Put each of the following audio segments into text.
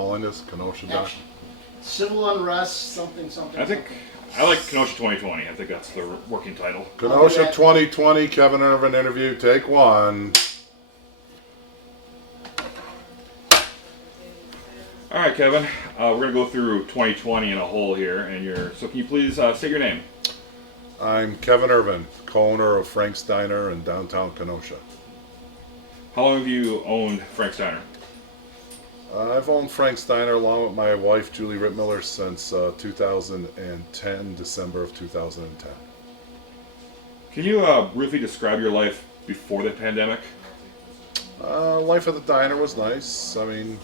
calling this? Kenosha Doc? Civil unrest, something. I think I like Kenosha 2020. I think that's the working title. Kenosha 2020, Kevin Ervin interview, take one. All right, Kevin. We're gonna go through 2020 in a whole here, and so can you please state your name? I'm Kevin Ervin, co-owner of Frank's Diner in downtown Kenosha. How long have you owned Frank's Diner? I've owned Frank's Diner along with my wife Julie Rittmiller since 2010, December of 2010. Can you briefly describe your life before the pandemic? Life at the diner was nice. I mean,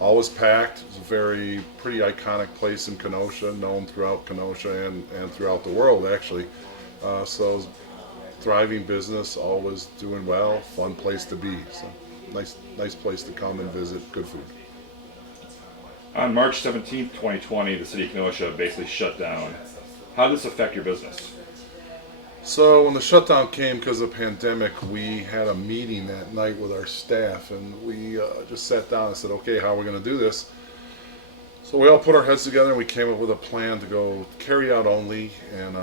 always packed. It was a pretty iconic place in Kenosha, known throughout Kenosha and throughout the world, actually. So, thriving business, always doing well, fun place to be. So, nice place to come and visit, good food. On March 17th, 2020, the city of Kenosha basically shut down. How did this affect your business? So when the shutdown came because of the pandemic, we had a meeting that night with our staff, and we just sat down and said, okay, how are we going to do this? So we all put our heads together and we came up with a plan to go carry out only, and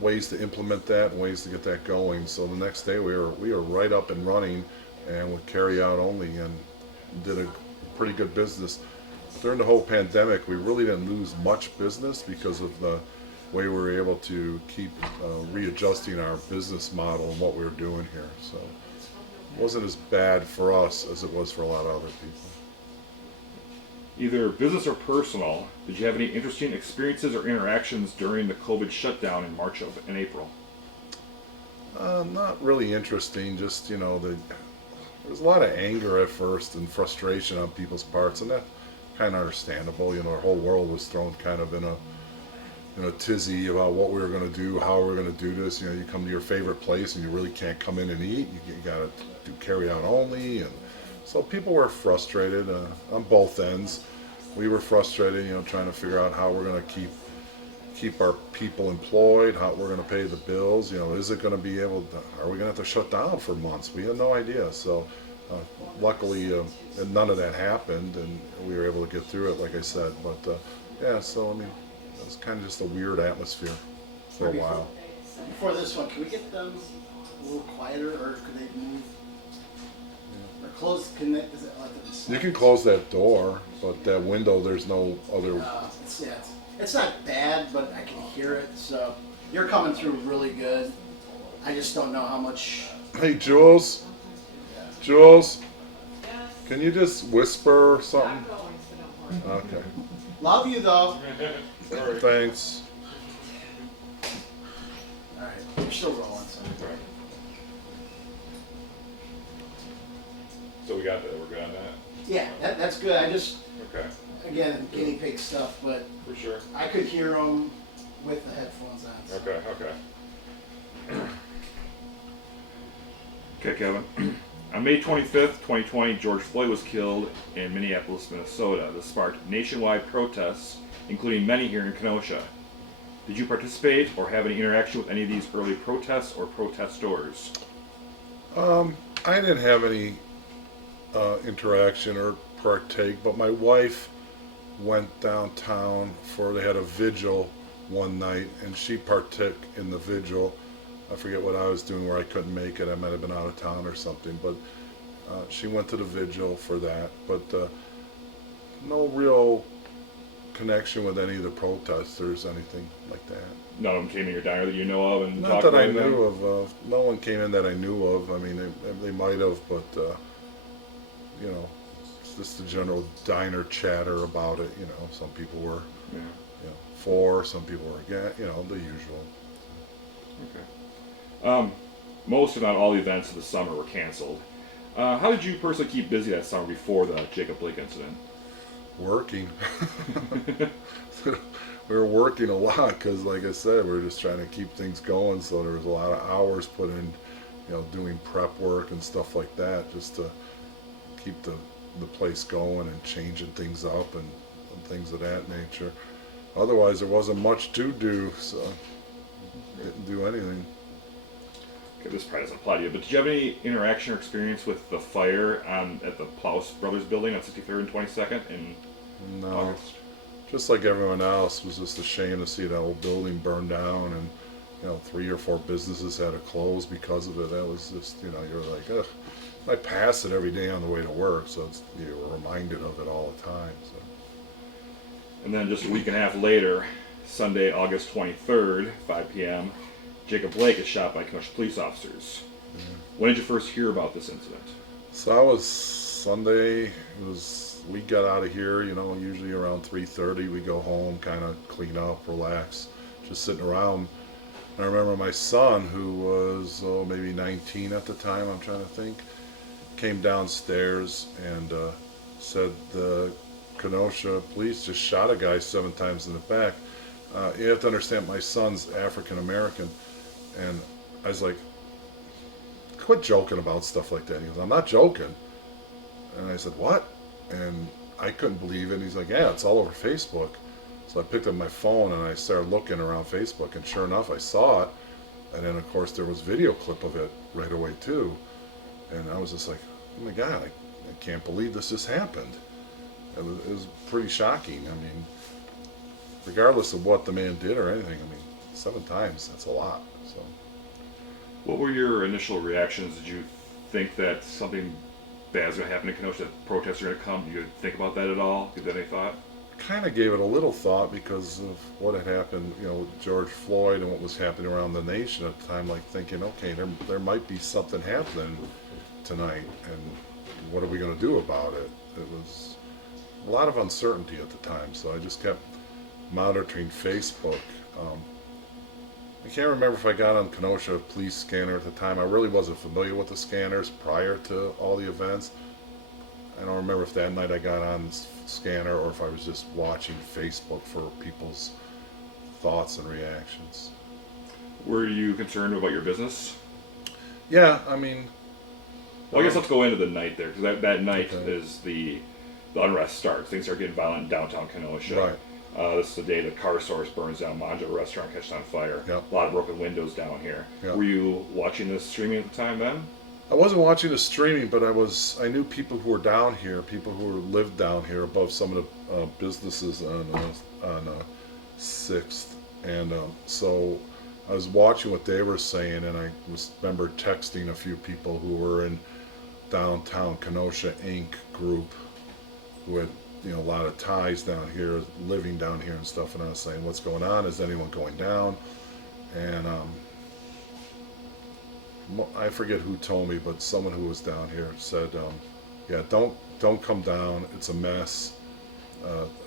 ways to implement that, and ways to get that going. So the next day we were right up and running, and with carry out only, and did a pretty good business. During the whole pandemic, we really didn't lose much business because of the way we were able to keep readjusting our business model and what we were doing here. So it wasn't as bad for us as it was for a lot of other people. Either business or personal, did you have any interesting experiences or interactions during the COVID shutdown in March and April? Not really interesting, just, there was a lot of anger at first and frustration on people's parts, and that kind of understandable. Our whole world was thrown kind of in a tizzy about what we were going to do, how we were going to do this. You come to your favorite place and you really can't come in and eat. You got to do carry out only, and so people were frustrated on both ends. We were frustrated, trying to figure out how we're going to keep our people employed, how we're going to pay the bills. Is it going to be able to? Are we going to have to shut down for months? We had no idea. So luckily, none of that happened, and we were able to get through it, like I said. But yeah, so it was kind of just a weird atmosphere for a while. Before this one, can we get them a little quieter, or could they move? Or close? Is it like you can close that door, but that window, there's no other. It's not bad, but I can hear it. So you're coming through really good. I just don't know how much. Hey, Jules. Jules, can you just whisper something? Okay. Love you though. Thanks. All right, we're still rolling. So we got that. We're good on that. Yeah, that's good. I just again guinea pig stuff, but for sure I could hear them with the headphones on. So. Okay, Kevin. On May 25th, 2020, George Floyd was killed in Minneapolis, Minnesota. This sparked nationwide protests, including many here in Kenosha. Did you participate or have any interaction with any of these early protests or protestors? I didn't have any interaction or partake, but my wife went downtown they had a vigil one night, and she partook in the vigil. I forget what I was doing where I couldn't make it. I might have been out of town or something, but she went to the vigil for that. But no real connection with any of the protesters, anything like that. None of them came in your diner that you know of and not that I knew of. No one came in that I knew of. I mean, they might have, but it's just the general diner chatter about it. Some people were for, some people were against. The usual. Okay. Most, if not all, the events of the summer were canceled. How did you personally keep busy that summer before the Jacob Blake incident? Working. We were working a lot because, like I said, we were just trying to keep things going. So there was a lot of hours put in, doing prep work and stuff like that, just to keep the place going and changing things up and things of that nature. Otherwise, there wasn't much to do, so didn't do anything. Okay, this probably doesn't apply to you, but did you have any interaction or experience with the fire at the Plouse Brothers building on 63rd and 22nd in No, August? just like everyone else, was just ashamed to see that old building burned down, and 3 or 4 businesses had to close because of it. That was just, you're like, ugh. I pass it every day on the way to work, so you're reminded of it all the time. So. And then just a week and a half later, Sunday, August 23rd, 5 p.m., Jacob Blake is shot by Kenosha police officers. Yeah. When did you first hear about this incident? So I was Sunday. We got out of here. Usually around 3:30. We go home, kind of clean up, relax, just sitting around. And I remember my son, who was maybe 19 at the time. I'm trying to think. Came downstairs and said the Kenosha police just shot a guy 7 times in the back. You have to understand, my son's African American, and I was like, quit joking about stuff like that. He goes, I'm not joking. And I said, what? And I couldn't believe it. And he's like, yeah, it's all over Facebook. So I picked up my phone and I started looking around Facebook, and sure enough, I saw it. And then, of course, there was video clip of it right away, too. And I was just like, oh my God, I can't believe this just happened. It was pretty shocking. I mean, regardless of what the man did or anything, 7 times, that's a lot. So. What were your initial reactions? Did you think that something bad was going to happen in Kenosha, that protests are going to come? Did you think about that at all? Give that any thought? Kind of gave it a little thought because of what had happened, with George Floyd and what was happening around the nation at the time, like thinking, okay, there might be something happening tonight, and what are we going to do about it? It was a lot of uncertainty at the time, so I just kept monitoring Facebook. I can't remember if I got on Kenosha police scanner at the time. I really wasn't familiar with the scanners prior to all the events. I don't remember if that night I got on scanner or if I was just watching Facebook for people's thoughts and reactions. Were you concerned about your business? Yeah, Well, I guess let's go into the night there, because that night Okay. is the unrest starts. Things start getting violent in downtown Kenosha. Right. This is the day the car source burns down, modular restaurant catches on fire. Yep. A lot of broken windows down here. Yep. Were you watching this streaming at the time then? I wasn't watching the streaming, but I knew people who were down here, people who lived down here above some of the businesses on 6th, and so I was watching what they were saying, and I remember texting a few people who were in downtown Kenosha Inc. group who had a lot of ties down here, living down here and stuff, and I was saying, what's going on? Is anyone going down? And I forget who told me, but someone who was down here said, yeah, don't come down. It's a mess.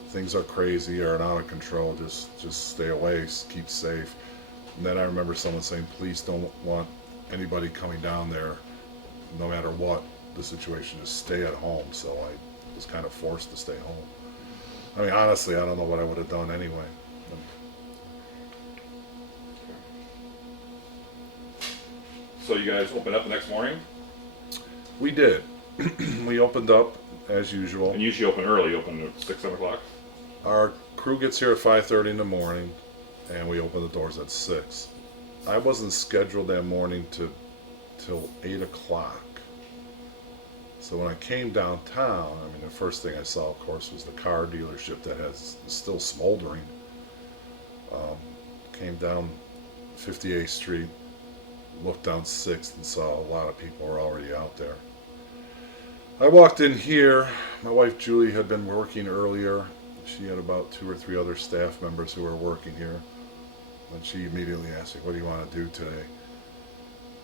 Things are crazy or out of control. Just stay away. Keep safe. And then I remember someone saying, police don't want anybody coming down there, no matter what the situation. Just stay at home. So I was kind of forced to stay home. Honestly, I don't know what I would have done anyway. So you guys opened up the next morning? We did. We opened up as usual. And usually open early, open at 6, 7 o'clock? Our crew gets here at 5:30 in the morning, and we open the doors at 6. I wasn't scheduled that morning till 8 o'clock. So when I came downtown, the first thing I saw, of course, was the car dealership that is still smoldering. Came down 58th Street, looked down 6th, and saw a lot of people were already out there. I walked in here. My wife Julie had been working earlier. She had about 2 or 3 other staff members who were working here. And she immediately asked me, what do you want to do today?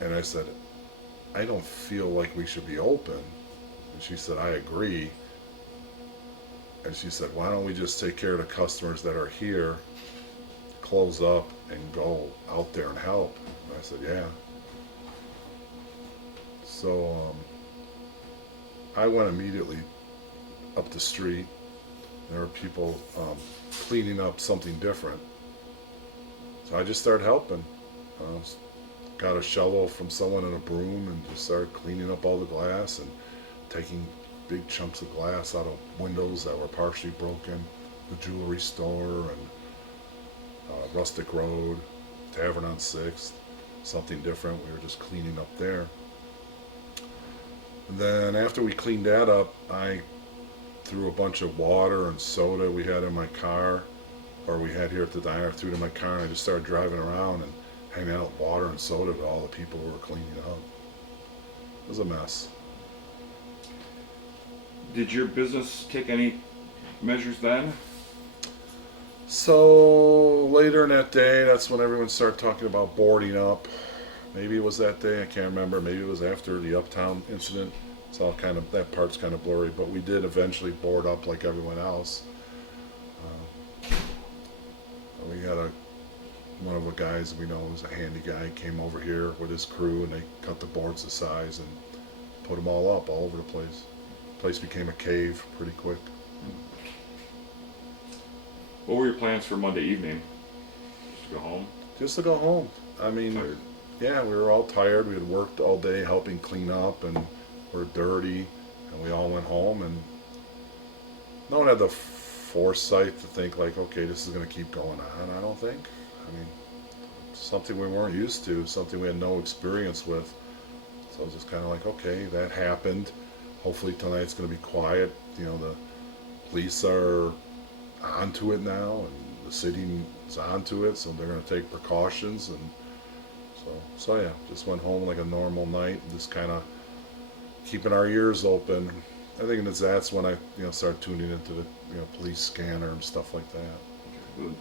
And I said, I don't feel like we should be open. And she said, I agree. And she said, why don't we just take care of the customers that are here, close up, and go out there and help? And I said, yeah. So I went immediately up the street. There were people cleaning up something different. So I just started helping. Got a shovel from someone and a broom and just started cleaning up all the glass and taking big chunks of glass out of windows that were partially broken. The jewelry store and Rustic Road, Tavern on 6th, something different. We were just cleaning up there. And then after we cleaned that up, I threw a bunch of water and soda we had in my car, or we had here at the diner, threw it in my car, and I just started driving around and handing out water and soda to all the people who were cleaning up. It was a mess. Did your business take any measures then? So later in that day, that's when everyone started talking about boarding up. Maybe it was that day, I can't remember. Maybe it was after the Uptown incident. It's all kind of, that part's kind of blurry, but we did eventually board up like everyone else. We had one of the guys we know was a handy guy, came over here with his crew, and they cut the boards to size and put them all up all over the place. The place became a cave pretty quick. What were your plans for Monday evening? Just to go home? Just to go home. I mean, Tired. yeah, we were all tired. We had worked all day helping clean up, and we're dirty, and we all went home, and no one had the foresight to think like, okay, this is going to keep going on. I don't think. I mean, something we weren't used to, something we had no experience with. So it was just kind of like, okay, that happened. Hopefully tonight's going to be quiet. You know, the police are onto it now, and the city is onto it, so they're going to take precautions. And so yeah, just went home like a normal night, just kind of keeping our ears open. I think that's when I started tuning into the police scanner and stuff like that.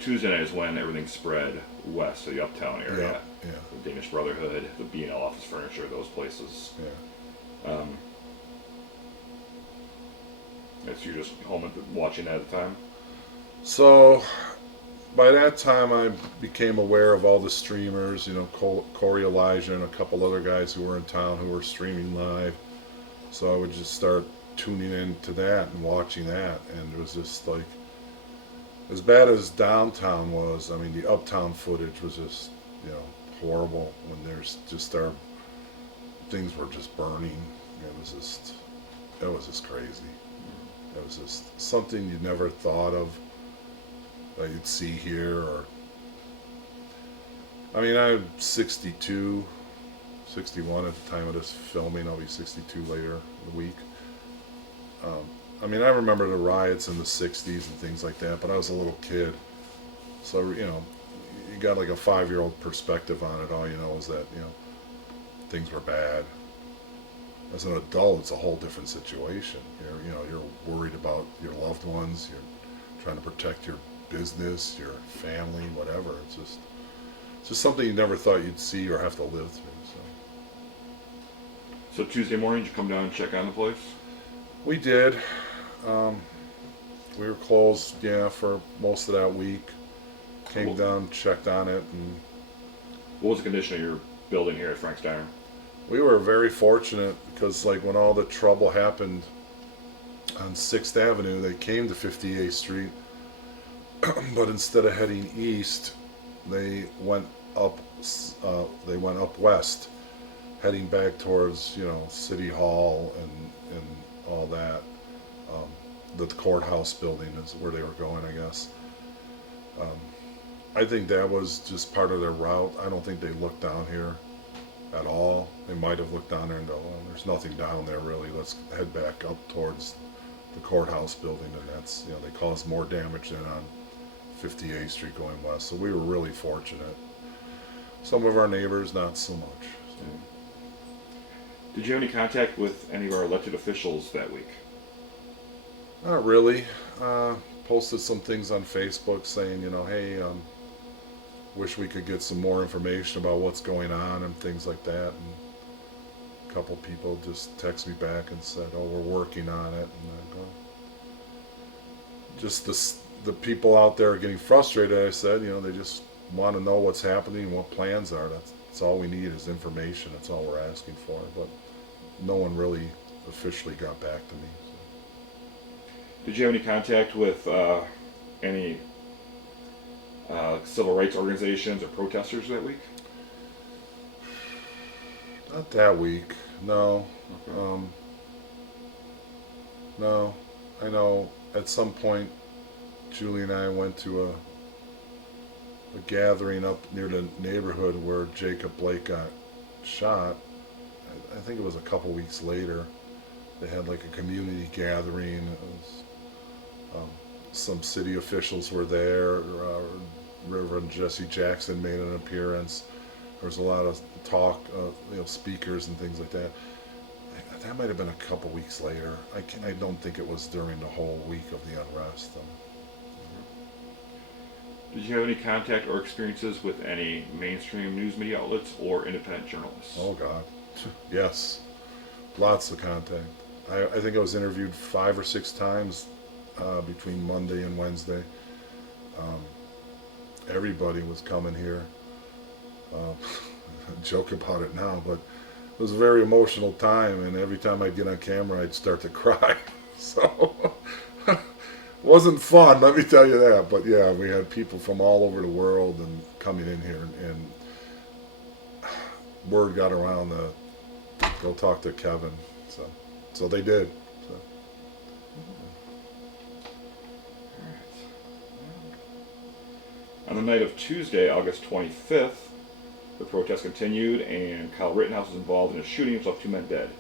Tuesday night is when everything spread west to the Uptown area. Yeah. The Danish Brotherhood, the B&L Office Furniture, those places. Yeah. So you're just home watching that at the time? So by that time I became aware of all the streamers, Corey Elijah and a couple other guys who were in town who were streaming live. So I would just start tuning into that and watching that, and it was just like, as bad as downtown was, I mean, the uptown footage was just, horrible. When there's just things were just burning. It was just crazy. It was just something you never thought of that you'd see here. Or, I mean, I'm 61 at the time of this filming. I'll be 62 later in the week. I mean, I remember the riots in the 60s and things like that, but I was a little kid. So, you got like a 5-year-old perspective on it. All you know is that, things were bad. As an adult, it's a whole different situation. You're worried about your loved ones. You're trying to protect your business, your family, whatever. It's just something you never thought you'd see or have to live through. So Tuesday morning, did you come down and check on the place? We did. We were closed, for most of that week. Came down, checked on it, and what was the condition of your building here at Frank's Diner? we were very fortunate because, like, when all the trouble happened on 6th Avenue, they came to 58th Street, but instead of heading east, they went up west, heading back towards, City Hall and all that. The courthouse building is where they were going, I guess. I think that was just part of their route. I don't think they looked down here at all. They might have looked down there and go, well, there's nothing down there really. Let's head back up towards the courthouse building, and that's, they caused more damage than on 58th Street going west. So we were really fortunate. Some of our neighbors, not so much. So. Did you have any contact with any of our elected officials that week? Not really. Posted some things on Facebook saying, hey, wish we could get some more information about what's going on and things like that. And a couple people just texted me back and said, oh, we're working on it. And I go, just the people out there are getting frustrated. I said, they just want to know what's happening and what plans are. That's all we need is information. That's all we're asking for. But no one really officially got back to me. Did you have any contact with any civil rights organizations or protesters that week? Not that week, no. Okay. No. I know at some point Julie and I went to a gathering up near the neighborhood where Jacob Blake got shot. I think it was a couple weeks later. They had like a community gathering. It was Some city officials were there. Reverend Jesse Jackson made an appearance. There was a lot of talk, speakers and things like that. That might have been a couple weeks later. I don't think it was during the whole week of the unrest. Did you have any contact or experiences with any mainstream news media outlets or independent journalists? Oh God, yes, lots of contact. I think I was interviewed 5 or 6 times between Monday and Wednesday. Everybody was coming here. I joke about it now, but it was a very emotional time, and every time I'd get on camera, I'd start to cry. So it wasn't fun, let me tell you that. But yeah, we had people from all over the world and coming in here, and word got around to go talk to Kevin. So they did. So. On the night of Tuesday, August 25th, the protest continued, and Kyle Rittenhouse was involved in a shooting which left 2 men dead.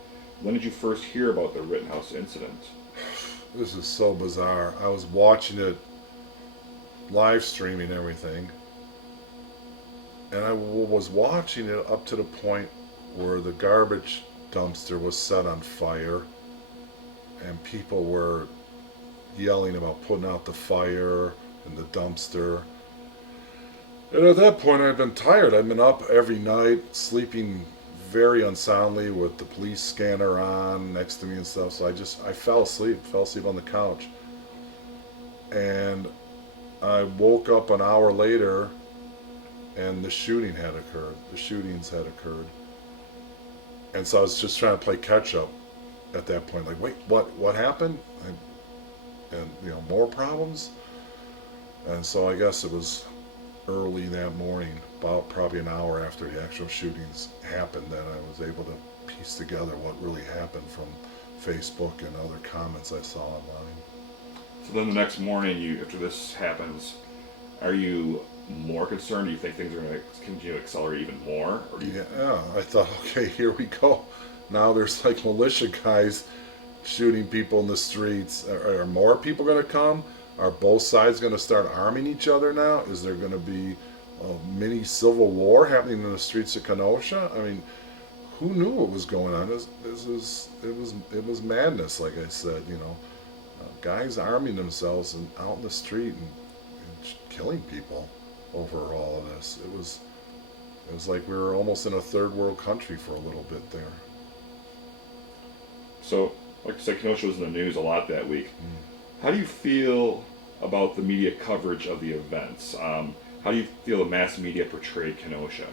When did you first hear about the Rittenhouse incident? This is so bizarre. I was watching it, live streaming everything, and I was watching it up to the point where the garbage dumpster was set on fire, and people were yelling about putting out the fire in the dumpster. And at that point, I'd been tired. I'd been up every night, sleeping very unsoundly with the police scanner on next to me and stuff. So I fell asleep on the couch. And I woke up an hour later, and the shootings had occurred. And so I was just trying to play catch up at that point. Like, wait, what happened? And more problems. And so I guess it was early that morning, about probably an hour after the actual shootings happened, that I was able to piece together what really happened from Facebook and other comments I saw online. So then the next morning, after this happens, are you more concerned? Do you think things are going to continue to accelerate even more? Or do you... Yeah, I thought, okay, here we go. Now there's like militia guys shooting people in the streets. Are more people going to come? Are both sides going to start arming each other now? Is there going to be a mini civil war happening in the streets of Kenosha? I mean, who knew what was going on? It was madness, like I said. Guys arming themselves and out in the street and killing people over all of this. It was like we were almost in a third world country for a little bit there. So, like I said, Kenosha was in the news a lot that week. How do you feel about the media coverage of the events? How do you feel the mass media portrayed Kenosha?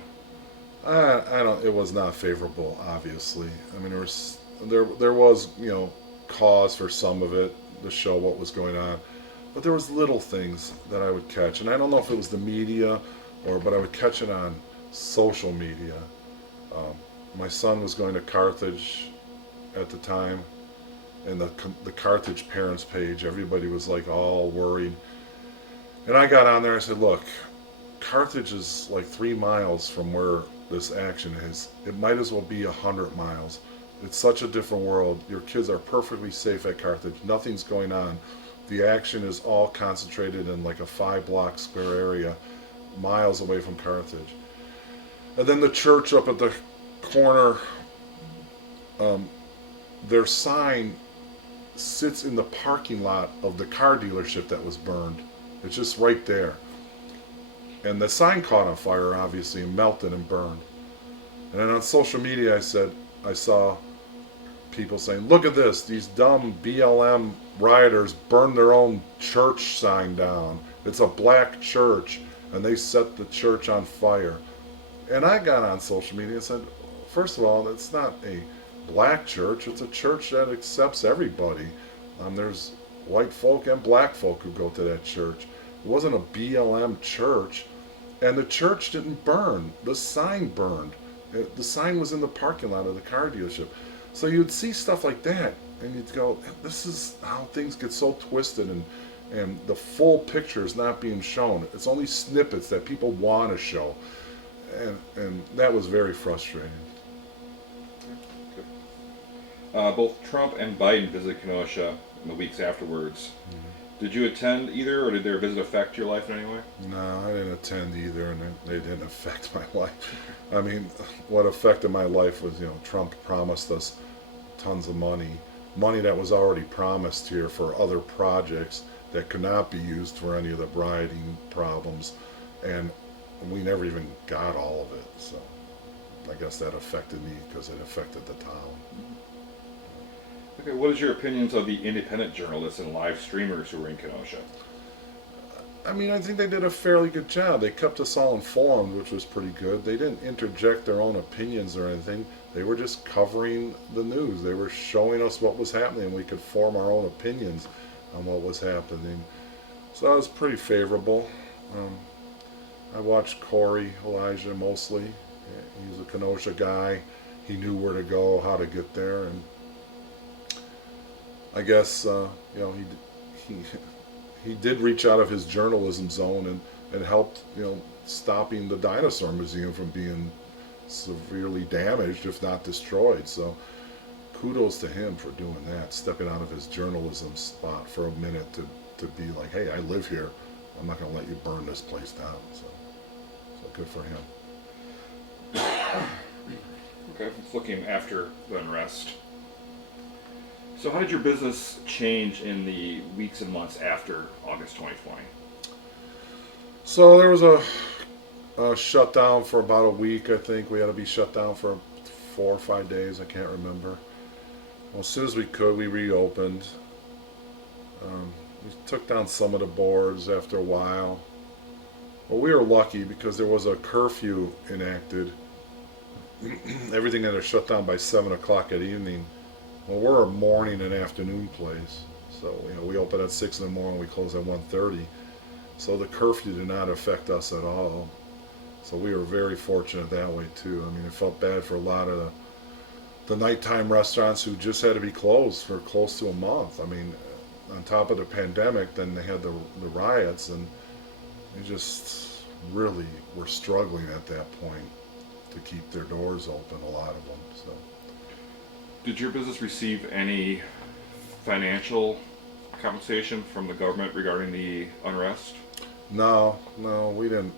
I don't. It was not favorable, obviously. I mean, there was cause for some of it to show what was going on, but there was little things that I would catch, and I don't know if it was the media but I would catch it on social media. My son was going to Carthage at the time. And the Carthage parents page, everybody was like all worried. And I got on there, I said, look, Carthage is like 3 miles from where this action is. It might as well be 100 miles. It's such a different world. Your kids are perfectly safe at Carthage. Nothing's going on. The action is all concentrated in like a 5-block square area, miles away from Carthage. And then the church up at the corner, their sign sits in the parking lot of the car dealership that was burned. It's just right there. And the sign caught on fire, obviously, and melted and burned. And then on social media, I saw people saying, look at this, these dumb BLM rioters burned their own church sign down. It's a black church, and they set the church on fire. And I got on social media and said, first of all, it's not a black church, it's a church that accepts everybody. There's white folk and black folk who go to that church. It wasn't a BLM church, and the church didn't burn. The sign burned. The sign was in the parking lot of the car dealership. So you'd see stuff like that, and you'd go, this is how things get so twisted, and the full picture is not being shown. It's only snippets that people want to show, and that was very frustrating. Both Trump and Biden visited Kenosha in the weeks afterwards. Did you attend either, or did their visit affect your life in any way? No, I didn't attend either, and they didn't affect my life. I mean, what affected my life was, Trump promised us tons of money that was already promised here for other projects that could not be used for any of the rioting problems, and we never even got all of it. So I guess that affected me because it affected the town. Okay, what is your opinions of the independent journalists and live streamers who were in Kenosha? I mean, I think they did a fairly good job. They kept us all informed, which was pretty good. They didn't interject their own opinions or anything. They were just covering the news. They were showing us what was happening. We could form our own opinions on what was happening. So that was pretty favorable. I watched Corey Elijah mostly. He's a Kenosha guy. He knew where to go, how to get there, and I guess he did reach out of his journalism zone and helped stopping the dinosaur museum from being severely damaged, if not destroyed. So kudos to him for doing that, stepping out of his journalism spot for a minute to be like, hey, I live here. I'm not going to let you burn this place down. So good for him. Okay, it's looking after the unrest. So how did your business change in the weeks and months after August 2020? So there was a shutdown for about a week, I think. We had to be shut down for 4 or 5 days, I can't remember. Well, as soon as we could, we reopened. We took down some of the boards after a while. Well, we were lucky because there was a curfew enacted. Everything had to shut down by 7 o'clock at evening. Well, we're a morning and afternoon place, so we open at 6 in the morning, we close at 1:30. So the curfew did not affect us at all. So we were very fortunate that way too. I mean, it felt bad for a lot of the nighttime restaurants who just had to be closed for close to a month. I mean, on top of the pandemic, then they had the riots, and they just really were struggling at that point to keep their doors open, a lot of them. So. Did your business receive any financial compensation from the government regarding the unrest? No, we didn't.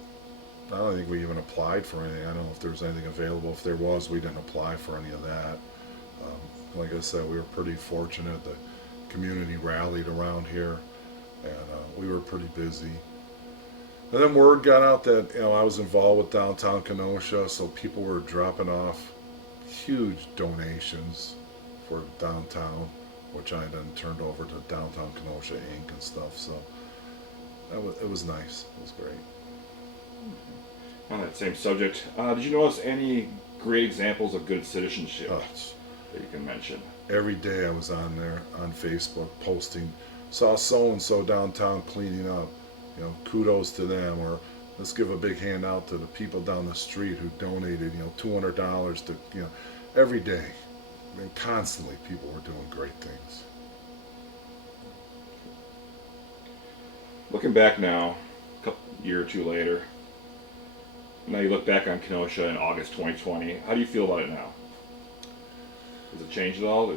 I don't think we even applied for anything. I don't know if there was anything available. If there was, we didn't apply for any of that. Like I said, we were pretty fortunate. The community rallied around here, and we were pretty busy. And then word got out that I was involved with Downtown Kenosha, so people were dropping off huge donations for downtown, which I then turned over to Downtown Kenosha Inc. and stuff. So it was nice. It was great. On that same subject, did you notice any great examples of good citizenship that you can mention? Every day I was on there on Facebook posting, saw so-and-so downtown cleaning up, kudos to them, or let's give a big hand out to the people down the street who donated, $200 to, every day. I mean, constantly people were doing great things. Looking back now, a year or two later, now you look back on Kenosha in August 2020, how do you feel about it now? Has it changed at all?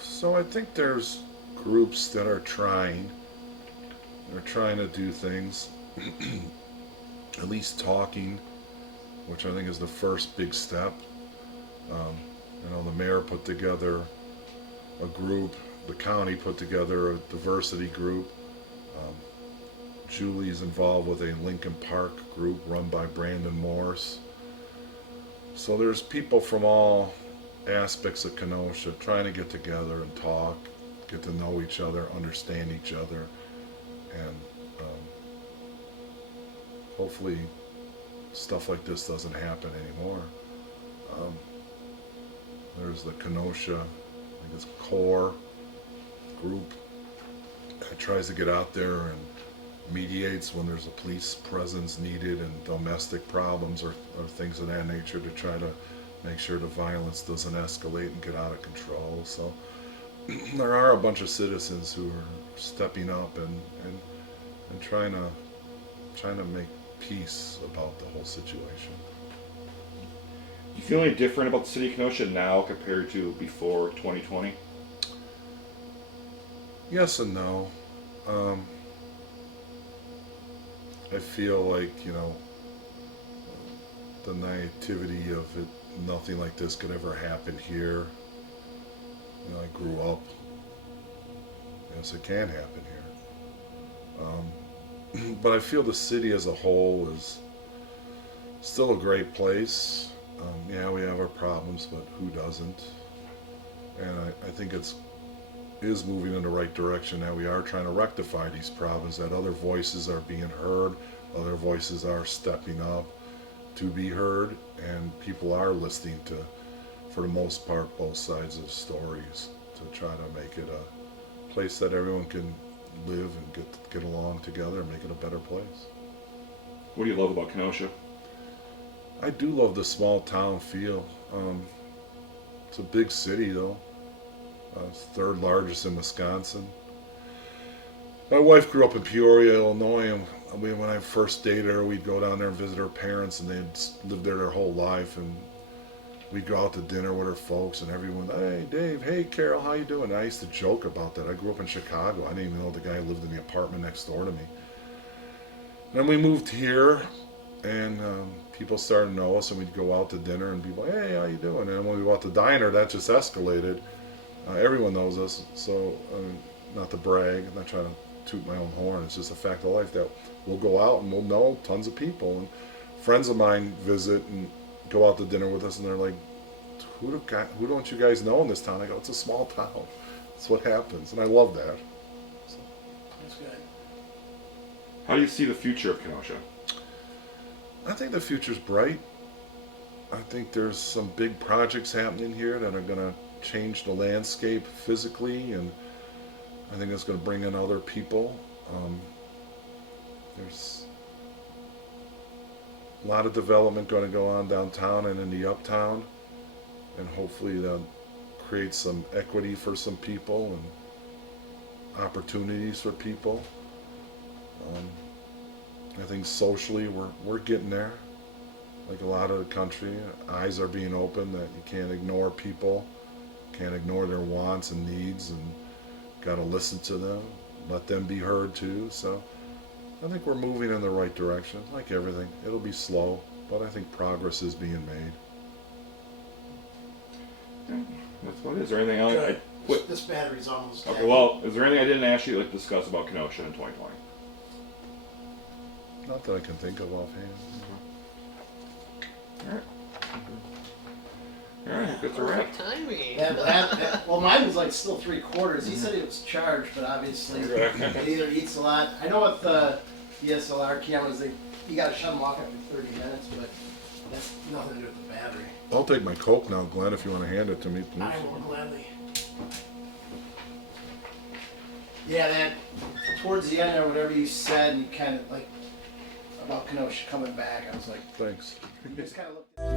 So I think there's groups that are trying. They're trying to do things, at least talking, which I think is the first big step. The mayor put together a group, the county put together a diversity group. Julie's involved with a Lincoln Park group run by Brandon Morse. So there's people from all aspects of Kenosha trying to get together and talk, get to know each other, understand each other, and hopefully stuff like this doesn't happen anymore. There's the Kenosha, I think it's core group that tries to get out there and mediates when there's a police presence needed and domestic problems or things of that nature, to try to make sure the violence doesn't escalate and get out of control. So there are a bunch of citizens who are stepping up and trying to make peace about the whole situation. Do you feel any different about the city of Kenosha now compared to before 2020? Yes and no. I feel like, the naivety of it, nothing like this could ever happen here. I grew up. Yes, it can happen here. But I feel the city as a whole is still a great place. Yeah, we have our problems, but who doesn't? And I think is moving in the right direction, that we are trying to rectify these problems, that other voices are being heard, other voices are stepping up to be heard, and people are listening to, for the most part, both sides of stories to try to make it a place that everyone can live and get along together and make it a better place. What do you love about Kenosha? I do love the small town feel. It's a big city though. It's third largest in Wisconsin. My wife grew up in Peoria, Illinois, and when I first dated her, we'd go down there and visit her parents, and they'd lived there their whole life, and we'd go out to dinner with her folks, and everyone, hey Dave, hey Carol, how you doing? And I used to joke about that. I grew up in Chicago. I didn't even know the guy lived in the apartment next door to me. And then we moved here, and people started to know us, and we'd go out to dinner, and people, hey, how you doing? And when we go out to diner, that just escalated. Everyone knows us, so not to brag, I'm not trying to toot my own horn, it's just a fact of life that we'll go out and we'll know tons of people. And friends of mine visit and go out to dinner with us, and they're like, who don't you guys know in this town? I go, it's a small town. That's what happens, and I love that. So. That's good. How do you see the future of Kenosha? I think the future's bright. I think there's some big projects happening here that are going to change the landscape physically, and I think it's going to bring in other people. There's a lot of development going to go on downtown and in the uptown, and hopefully that'll create some equity for some people and opportunities for people. I think socially we're getting there. Like a lot of the country, eyes are being opened that you can't ignore people, can't ignore their wants and needs, and got to listen to them, let them be heard too. So I think we're moving in the right direction. Like everything, it'll be slow, but I think progress is being made. Yeah, that's what it is. Is there anything else? Good. This battery's almost dead. Okay, well, is there anything I didn't ask you to discuss about Kenosha in 2020? Not that I can think of offhand. All right, good to wrap. Perfect timing. Well, mine was like still 3/4. He said it was charged, but obviously it either eats a lot. I know with the DSLR cameras, you got to shut them off after 30 minutes, but that's nothing to do with the battery. I'll take my Coke now, Glenn, if you want to hand it to me, please. I will gladly. Yeah, that towards the end or whatever you said, and you kind of like about Kenosha coming back, I was like, Thanks. you just kind of looked at